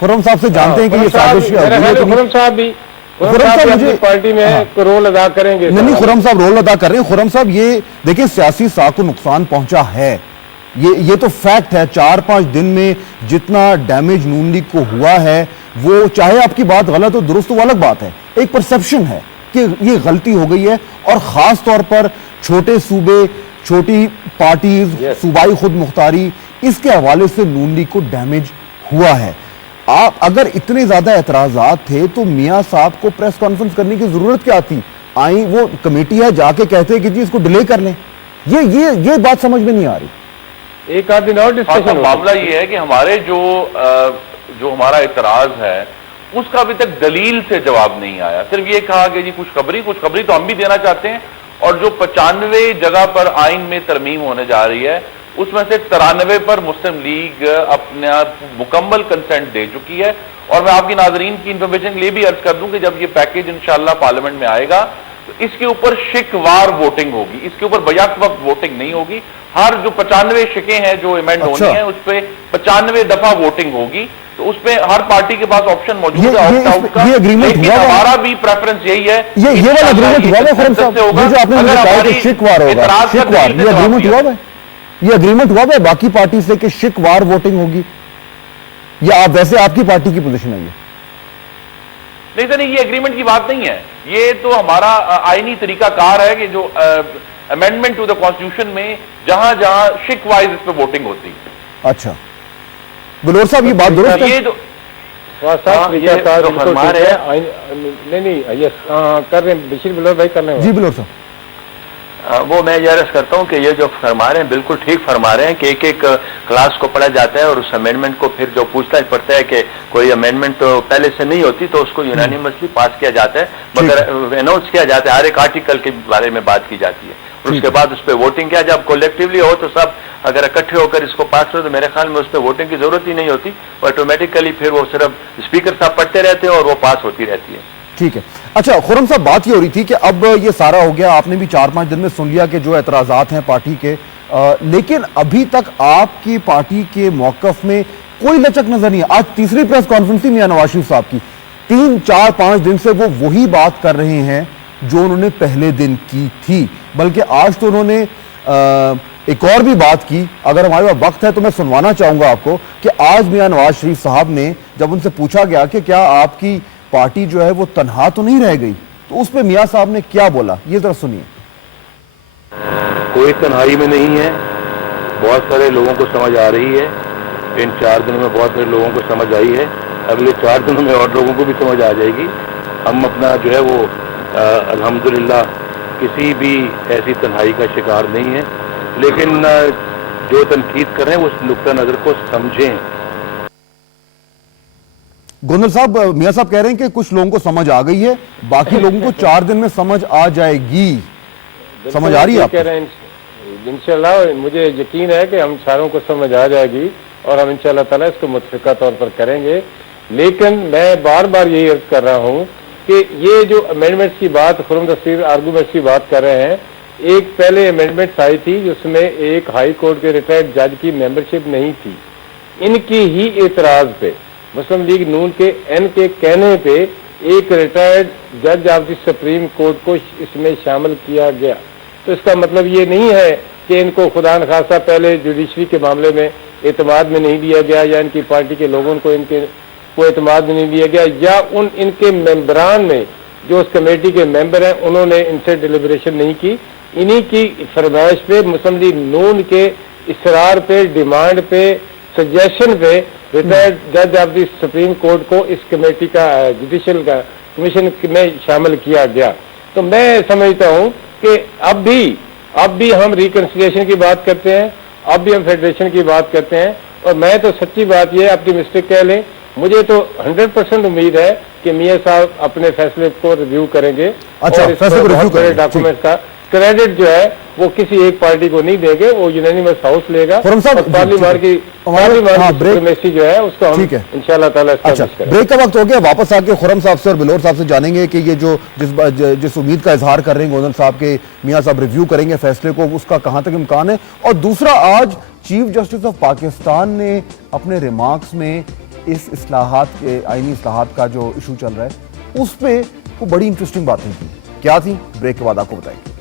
خرم صاحب سے جانتے ہیں کہ یہ سازش خرم صاحب بھی پارٹی میں رول ادا کریں گے. نہیں, خرم صاحب رول ادا کر رہے ہیں. خرم صاحب یہ دیکھیں سیاسی ساکھ کو نقصان پہنچا ہے, یہ تو فیکٹ ہے. 4-5 دن میں جتنا ڈیمیج نون لیگ کو ہوا ہے, وہ چاہے آپ کی بات غلط ہو درست ہو الگ بات ہے, ایک پرسپشن ہے کہ یہ غلطی ہو گئی ہے. اور خاص طور پر چھوٹے صوبے, چھوٹی پارٹیز, صوبائی خود مختاری, اس کے حوالے سے نون لیگ کو ڈیمیج ہوا ہے. آپ اگر اتنے زیادہ اعتراضات تھے تو میاں صاحب کو پریس کانفرنس کرنے کی ضرورت کیا تھی؟ آئیں, وہ کمیٹی ہے, جا کے کہتے کہ جی اس کو ڈیلے کر لیں. یہ بات سمجھ میں نہیں آ رہی. ایک آدھ دن اور ڈسکشن. معاملہ یہ ہے کہ ہمارے جو ہمارا اعتراض ہے اس کا ابھی تک دلیل سے جواب نہیں آیا. صرف یہ کہا کہ جی خوشخبری تو ہم بھی دینا چاہتے ہیں, اور جو 95 جگہ پر آئین میں ترمیم ہونے جا رہی ہے اس میں سے 93 پر مسلم لیگ اپنا مکمل کنسنٹ دے چکی ہے. اور میں آپ کی ناظرین کی انفارمیشن کے لیے بھی عرض کر دوں کہ جب یہ پیکیج انشاءاللہ پارلیمنٹ میں آئے گا تو اس کے اوپر شک وار ووٹنگ ہوگی, اس کے اوپر بیک وقت ووٹنگ نہیں ہوگی. ہر جو 95 شکیں ہیں جو ایمنڈ ہونی ہیں اس پہ 95 دفعہ ووٹنگ ہوگی. تو اس پہ ہر پارٹی کے پاس آپشن موجود ہے آپٹ آؤٹ کا, لیکن ہمارا بھی پریفرنس یہی ہے. یہ والا اگریمنٹ ہوا ہے خرم صاحب, یہ جو آپ نے کہا کہ شک وار ہوگا, شک وار, یہ اگریمنٹ ہوا ہے, یہ اگریمنٹ ہوا ہے باقی پارٹی سے کہ شک وار ووٹنگ ہوگی, یا آپ ویسے آپ کی پارٹی کی پوزیشن ہے؟ نہیں سر, یہ اگریمنٹ کی بات نہیں ہے. یہ تو ہمارا آئینی طریقہ کار ہے کہ جو امینڈمنٹ ٹو دا کانسٹیٹیوشن میں جہاں جہاں شک وائز اس پہ ووٹنگ ہوتی. اچھا بلور صاحب, یہ بات درست ہے. کر رہے ہیں بشیر بلور بھائی, کر رہے ہیں. جی بلور صاحب, وہ میں یہ عرض کرتا ہوں کہ یہ جو فرما رہے ہیں بالکل ٹھیک فرما رہے ہیں کہ ایک کلاس کو پڑھا جاتا ہے اور اس امینڈمنٹ کو پھر جو پوچھتا پڑتا ہے کہ کوئی امینڈمنٹ تو پہلے سے نہیں ہوتی تو اس کو یونانیمسلی پاس کیا جاتا ہے, مگر اناؤنس کیا جاتا ہے, ہر ایک آرٹیکل کے بارے میں بات کی جاتی ہے, اور اس کے بعد اس پہ ووٹنگ کیا. جب کولیکٹیولی ہو تو سب اگر اکٹھے ہو کر اس کو پاس کرو تو میرے خیال میں اس پہ ووٹنگ کی ضرورت ہی نہیں ہوتی, اور آٹومیٹیکلی پھر وہ صرف اسپیکر صاحب پڑھتے رہتے ہیں اور وہ پاس ہوتی رہتی ہے. ٹھیک ہے. اچھا خرم صاحب, بات یہ ہو رہی تھی کہ اب یہ سارا ہو گیا, آپ نے بھی 4-5 دن میں سن لیا کہ جو اعتراضات ہیں پارٹی کے, لیکن ابھی تک آپ کی پارٹی کے موقف میں کوئی لچک نظر نہیں ہے. آج تیسری پریس کانفرنس تھی میاں نواز شریف صاحب کی, 3-4-5 دن سے وہ وہی بات کر رہے ہیں جو انہوں نے پہلے دن کی تھی, بلکہ آج تو انہوں نے ایک اور بھی بات کی. اگر ہمارے پاس وقت ہے تو میں سنوانا چاہوں گا آپ کو کہ آج میاں نواز شریف صاحب نے جب ان سے پوچھا گیا کہ کیا آپ کی پارٹی جو ہے وہ تنہا تو نہیں رہ گئی, تو اس پہ میاں صاحب نے کیا بولا, یہ ذرا سنیے. کوئی تنہائی میں نہیں ہے, بہت سارے لوگوں کو سمجھ آ رہی ہے. ان 4 دنوں میں بہت سارے لوگوں کو سمجھ آئی ہے, اگلے 4 دنوں میں اور لوگوں کو بھی سمجھ آ جائے گی. ہم اپنا جو ہے وہ الحمدللہ کسی بھی ایسی تنہائی کا شکار نہیں ہے, لیکن جو تنقید کر رہے ہیں وہ اس نقطہ نظر کو سمجھیں. گوندل صاحب, میاں صاحب کہہ رہے ہیں کہ کچھ لوگوں کو سمجھ آ گئی ہے, باقی لوگوں کو 4 دن میں سمجھ آ جائے گی. سمجھ آ رہی ہے آپ کو؟ انشاءاللہ مجھے یقین ہے کہ ہم ساروں کو سمجھ آ جائے گی, اور ہم انشاءاللہ تعالیٰ اس کو متفقہ طور پر کریں گے. لیکن میں بار بار یہی عرض کر رہا ہوں کہ یہ جو امینڈمنٹس کی بات, خرم دستگیر آرگومنٹس کی بات کر رہے ہیں, ایک پہلے امینڈمنٹس آئی تھی جس میں ایک ہائی کورٹ کے ریٹائرڈ جج کی ممبرشپ نہیں تھی. ان کی ہی اعتراض پہ مسلم لیگ نون کے این کے کہنے پہ ایک ریٹائرڈ جج آف دی سپریم کورٹ کو اس میں شامل کیا گیا. تو اس کا مطلب یہ نہیں ہے کہ ان کو خدا نخواستہ پہلے جوڈیشری کے معاملے میں اعتماد میں نہیں دیا گیا, یا ان کی پارٹی کے لوگوں کو ان کے کوئی اعتماد میں نہیں دیا گیا, یا ان کے ممبران نے جو اس کمیٹی کے ممبر ہیں انہوں نے ان سے ڈیلیبریشن نہیں کی. انہی کی فرمائش پہ مسلم لیگ نون کے اصرار پہ, ڈیمانڈ پہ, سجیشن پہ ریٹائرڈ جج آف دی سپریم کورٹ کو اس کمیٹی کا جوڈیشل کا کمیشن میں شامل کیا گیا. تو میں سمجھتا ہوں کہ اب بھی ہم ریکنسیلیشن کی بات کرتے ہیں, اب بھی ہم فیڈریشن کی بات کرتے ہیں, اور میں تو سچی بات یہ اپنی مسٹیک کہہ لیں, مجھے تو 100% امید ہے کہ میاں صاحب اپنے فیصلے کو ریویو کریں گے. اچھا, بہت بڑے ڈاکومنٹ کا کریڈٹ جو ہے وہ کسی ایک پارٹی کو نہیں دیں گے, وہ یونانیمس ہاؤس لے گا. پارلیمان کی سپریمیسی جو ہے اس کو ہم انشاءاللہ تعالیٰ اسٹیبلش کریں گے. بریک کا وقت ہو گیا, واپس آ کے خرم صاحب سے اور بلور صاحب سے جانیں گے کہ یہ جو جس امید کا اظہار کر رہے ہیں گوندل صاحب کے میاں صاحب ریویو کریں گے فیصلے کو, اس کا کہاں تک امکان ہے. اور دوسرا, آج چیف جسٹس آف پاکستان نے اپنے ریمارکس میں اس اصلاحات کے آئینی اصلاحات کا جو ایشو چل رہا ہے اس پہ وہ بڑی انٹرسٹنگ باتیں کی. کیا تھی؟ بریک کے بعد آپ کو بتائیں گے.